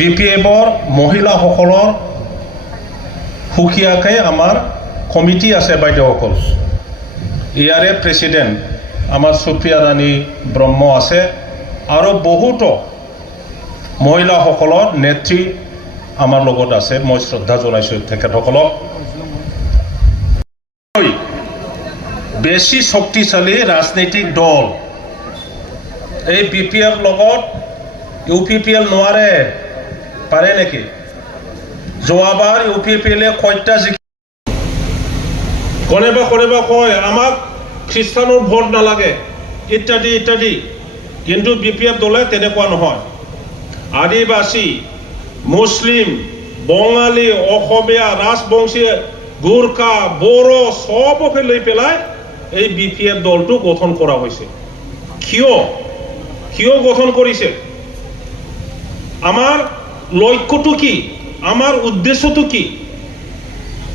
BPFৰ মহিলাসকলৰ সুকীয়াকৈ আমাৰ কমিটি আছে বাইদেউসকল। ইয়াৰে প্ৰেচিডেণ্ট আমাৰ সুপ্ৰিয়া ৰাণী ব্ৰহ্ম আছে আৰু বহুতো মহিলাসকলৰ নেত্ৰী আমাৰ লগত আছে। মই শ্ৰদ্ধা জনাইছোঁ তেখেতসকলক। বেছি শক্তিশালী ৰাজনৈতিক দল এই BPF লগত UPPL নোৱাৰে, পাৰে নেকি? যোৱাবাৰ UPPL কয়টা কোনেবা কয় আমাক খ্ৰীষ্টানৰ ভোট নালাগে ইত্যাদি ইত্যাদি, কিন্তু BPF দলে তেনেকুৱা নহয়। আদিবাসী, মুছলিম, বঙালী, অসমীয়া, ৰাজবংশী, গোৰ্খা, বড়ো সবকে লৈ পেলাই এই BPF দলটো গঠন কৰা হৈছে। কিয় গঠন কৰিছে? আমাৰ লক্ষ্যটো কি? আমাৰ উদ্দেশ্যটো কি?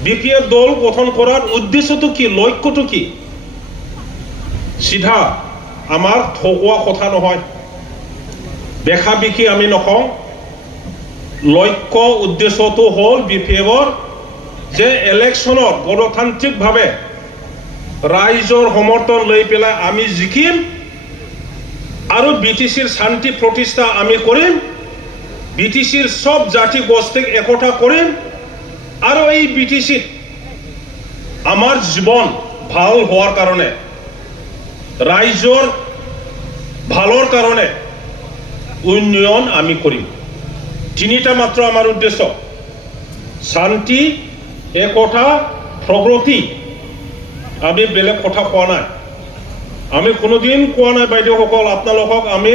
BPF দল গঠন কৰাৰ উদ্দেশ্যটো কি? লক্ষ্যটো কি? সিধা আমাৰ ঠগোৱা কথা নহয়, বেখা বিকি আমি নকওঁ। লক্ষ্য উদ্দেশ্যটো হ'ল BPFৰ যে ইলেকশ্যনত গণতান্ত্ৰিকভাৱে ৰাইজৰ সমৰ্থন লৈ পেলাই আমি জিকিম আৰু BTCৰ শান্তি প্ৰতিষ্ঠা আমি কৰিম, BTCৰ সব জাতি গোষ্ঠীক একতা কৰিম আৰু এই BTCত আমাৰ জীৱন ভাল হোৱাৰ কাৰণে, ৰাইজৰ ভালৰ কাৰণে উন্নয়ন আমি কৰিম। তিনিটা মাত্ৰ আমাৰ উদ্দেশ্য: শান্তি, একতা, প্ৰগতি। আমি বেলেগ কথা কোৱা নাই, আমি কোনোদিন কোৱা নাই বাইদেউসকল আপোনালোকক আমি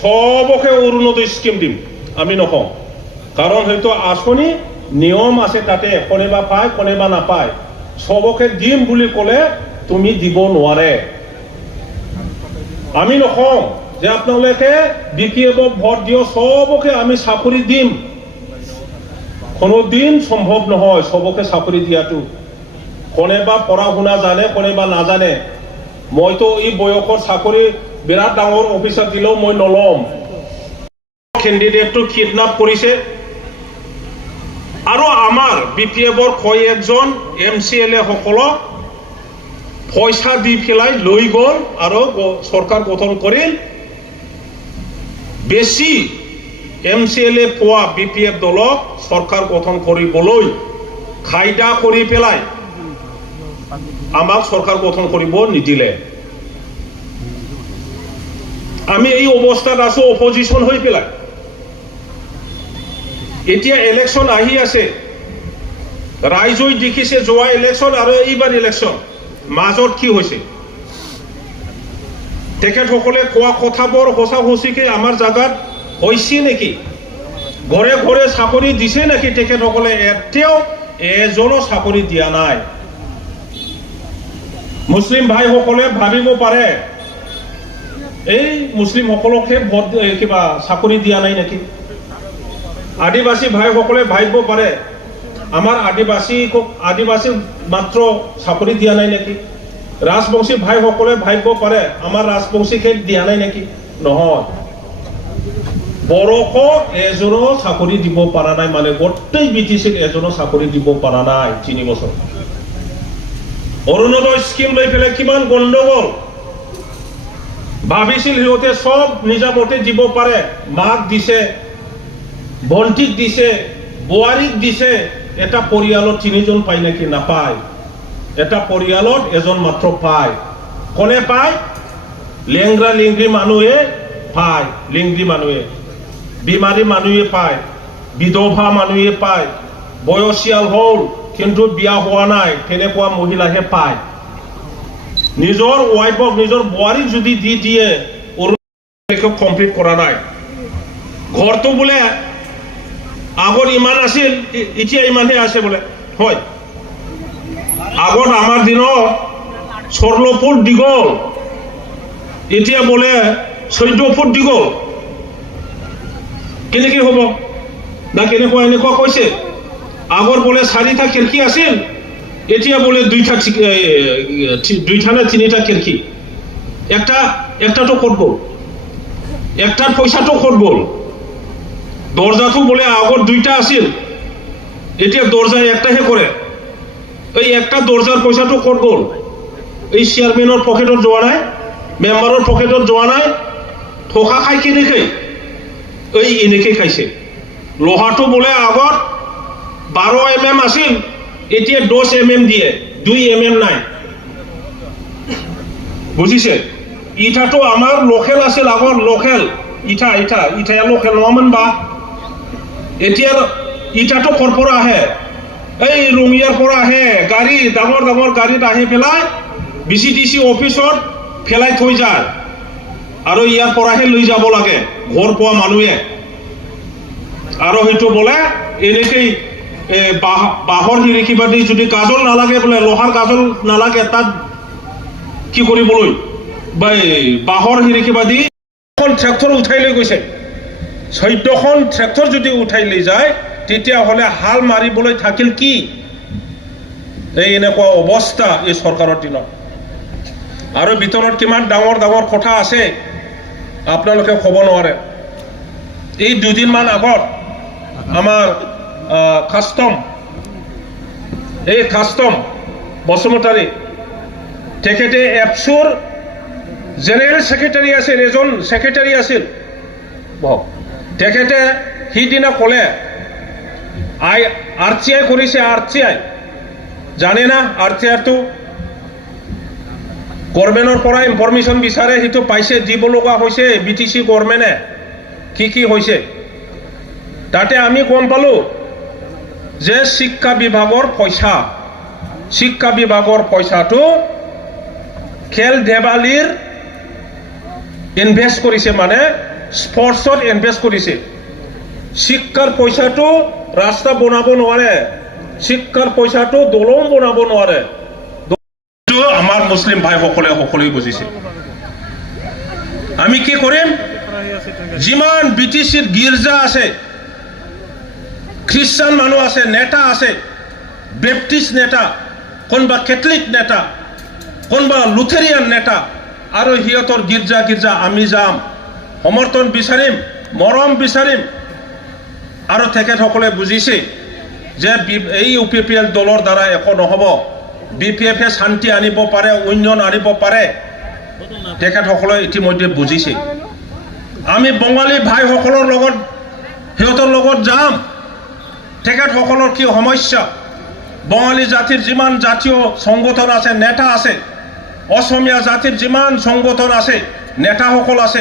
সবকে অৰুণোদয় স্কিম দিম, আমি নকওঁ। কাৰণ হয়তো আঁচনি নিয়ম আছে, তাতে কোনোবা পায় কোনোবা নাপায়। সবকে দিম বুলি ক'লে তুমি দিব নোৱাৰে। আমি নকওঁ যে আপোনালোকে BPFক ভোট দিও সবকে আমি চাকৰি দিম, কোনোদিন সম্ভৱ নহয় সবকে চাকৰি দিয়াটো। কোনোবা পঢ়া শুনা জানে, কোনোবা নাজানে। মইতো এই বয়সৰ চাকৰি বিৰাট ডাঙৰ অফিচাৰ দিলেও মই নলম। কেণ্ডিডেটটো কিডনাপ কৰিছে আৰু আমাৰ BPFৰ কয়েকজন MCLA সকলক পইচা দি পেলাই লৈ গ'ল আৰু চৰকাৰ গঠন কৰিল। বেছি MCLA পোৱা BPF দলক চৰকাৰ গঠন কৰিবলৈ খাইদা কৰি পেলাই আমাক চৰকাৰ গঠন কৰিব নিদিলে। আমি এই অৱস্থাত আছো অপজিশ্যন হৈ পেলাই। এতিয়া ইলেকশ্যন আহি আছে, ৰাইজই দেখিছে যোৱা ইলেকশ্যন আৰু এইবাৰ ইলেকশ্যন মাজত কি হৈছে। তেখেতসকলে কোৱা কথাবোৰ সঁচা সঁচিকে আমাৰ জাগাত হৈছে নেকি? ঘৰে ঘৰে চাকৰি দিছে নেকি? তেখেতসকলে এতিয়াও এজনো চাকৰি দিয়া নাই। মুছলিম ভাইসকলে ভাবিব পাৰে এই মুছলিমসকলকহে ভোট কিবা চাকৰি দিয়া নাই নেকি? আদিবাসী ভাইসকলে ভাবিব পাৰে আমাৰ আদিবাসী মাত্ৰ চাকৰি দিয়া নাই নেকি? ৰাজবংশী ভাইসকলে ভাবিব পাৰে আমাৰ ৰাজবংশীকে দিয়া নাই নেকি? নহয়, বড়োক এজনো চাকৰি দিব পৰা নাই, মানে গোটেই BTCক এজনো চাকৰি দিব পৰা নাই 3 বছৰ। অৰুণোদয় স্কিম লৈ পেলাই কিমান গণ্ডগোল। ভাবিছিল সিহঁতে সব নিজামতে দিব পাৰে, মাক দিছে, ভণ্টিক দিছে, বোৱাৰীক দিছে। এটা পৰিয়ালত 3জন পায় নেকি? নাপায়। এটা পৰিয়ালত এজন মাত্ৰ পায়। কোনে পায়? লেংৰা লিংগ্ৰী মানুহে পায়, লিংগ্ৰী মানুহে, বিমাৰী মানুহে পায়, বিধৱা মানুহে পায়, বয়সীয়াল হ'ল কিন্তু বিয়া হোৱা নাই তেনেকুৱা মহিলাহে পায়। নিজৰ ৱাইফক, নিজৰ বোৱাৰীক যদি দি দিয়ে, কমপ্লিট কৰা নাই। ঘৰটো বোলে আগত ইমান আছিল, এতিয়া ইমানহে আছে বোলে। হয়, আগত আমাৰ দিনত 16 ফুট দীঘল, এতিয়া বোলে 14 ফুট দীঘল। কেনেকৈ হ'ব না? কেনেকুৱা এনেকুৱা কৈছে। আগৰ বোলে 4টা খিৰিকী আছিল, এতিয়া বোলে 2টা না 3টা খিৰিকী। একটাটো ক'ত গ'ল? একটাৰ পইচাটো ক'ত গ'ল? দরজাটো বলে আগত দুইটা আছিল, এতিয়া দরজা একটাহে করে। এই একটা দরজার পয়সাটো কত গ'ল? এই চেয়ারম্যানের পকেটত যোৱা নাই, মেম্বাৰৰ পকেটত যোৱা নাই, ঠকা খাই কেনেকৈ? এই এনেকৈ খাইছে। লোহাটো বোলে আগত 12 mm আছিল, এতিয়া 10 mm দিয়ে, 2 mm নাই। বুজিছে? ইটাটো আমাৰ লোকেল আছিল আগত, লোকেল ইটা লোকেল নহমান বা। এতিয়া ইটাটো ক'ৰ পৰা আহে? এই ৰঙিয়াৰ পৰা আহে, গাড়ী ডাঙৰ ডাঙৰ গাড়ীত আহি পেলাই BCTC অফিচত পেলাই থৈ যায়, আৰু ইয়াৰ পৰাহে লৈ যাব লাগে ঘৰ পোৱা মানুহে। আৰু সেইটো বোলে এনেকেই বাঁহৰ কিবা দি যদি গাজল নালাগে বোলে, লোহাৰ গাজল নালাগে, তাত কি কৰিবলৈ বাঁহৰ কিবা দি এখন ট্ৰেক্টৰ উঠাই লৈ গৈছে। 14খন ট্ৰেক্টৰ যদি উঠাই লৈ যায়, তেতিয়াহ'লে হাল মাৰিবলৈ থাকিল কি? এই এনেকুৱা অৱস্থা এই চৰকাৰৰ দিনত। আৰু ভিতৰত কিমান ডাঙৰ ডাঙৰ কথা আছে আপোনালোকে ক'ব নোৱাৰে। এই দুদিনমান আগত আমাৰ কাষ্টম বসুমতাৰী তেখেতে এপছুৰ জেনেৰেল ছেক্ৰেটাৰী আছিল, এজন ছেক্ৰেটাৰী আছিল। তেখেতে সিদিনা ক'লে RTI কৰিছে। RTI জানে না? RTIটো গভৰ্ণমেণ্টৰ পৰা ইনফৰমেশ্যন বিচাৰে, সেইটো পাইছে, দিব লগা হৈছে BTC গভৰ্ণমেণ্টে কি হৈছে। তাতে আমি গম পালোঁ যে শিক্ষা বিভাগৰ পইচাটো খেল ধেমালিৰ ইনভেষ্ট কৰিছে, মানে স্পৰ্টছত ইনভেষ্ট কৰিছে। শিক্ষাৰ পইচাটো ৰাস্তা বনাব নোৱাৰে, শিক্ষাৰ পইচাটো দলং বনাব নোৱাৰে। আমাৰ মুছলিম ভাইসকলে বুজিছে। আমি কি কৰিম? যিমান BTCৰ গীৰ্জা আছে, খ্ৰীষ্টান মানুহ আছে, নেতা আছে, বেপ্টিষ্ট নেতা, কোনোবা কেথলিক নেতা, কোনোবা লুথেৰিয়ান নেতা, আৰু সিহঁতৰ গীৰ্জা আমি যাম, সমৰ্থন বিচাৰিম, মৰম বিচাৰিম। আৰু তেখেতসকলে বুজিছে যে এই UPPL দলৰ দ্বাৰা একো নহ'ব। BPFে শান্তি আনিব পাৰে, উন্নয়ন আনিব পাৰে, তেখেতসকলে ইতিমধ্যে বুজিছে। আমি বঙালী ভাইসকলৰ লগত সিহঁতৰ লগত যাম। তেখেতসকলৰ কি সমস্যা? বঙালী জাতিৰ যিমান জাতীয় সংগঠন আছে, নেতা আছে, অসমীয়া জাতিৰ যিমান সংগঠন আছে, নেতাসকল আছে,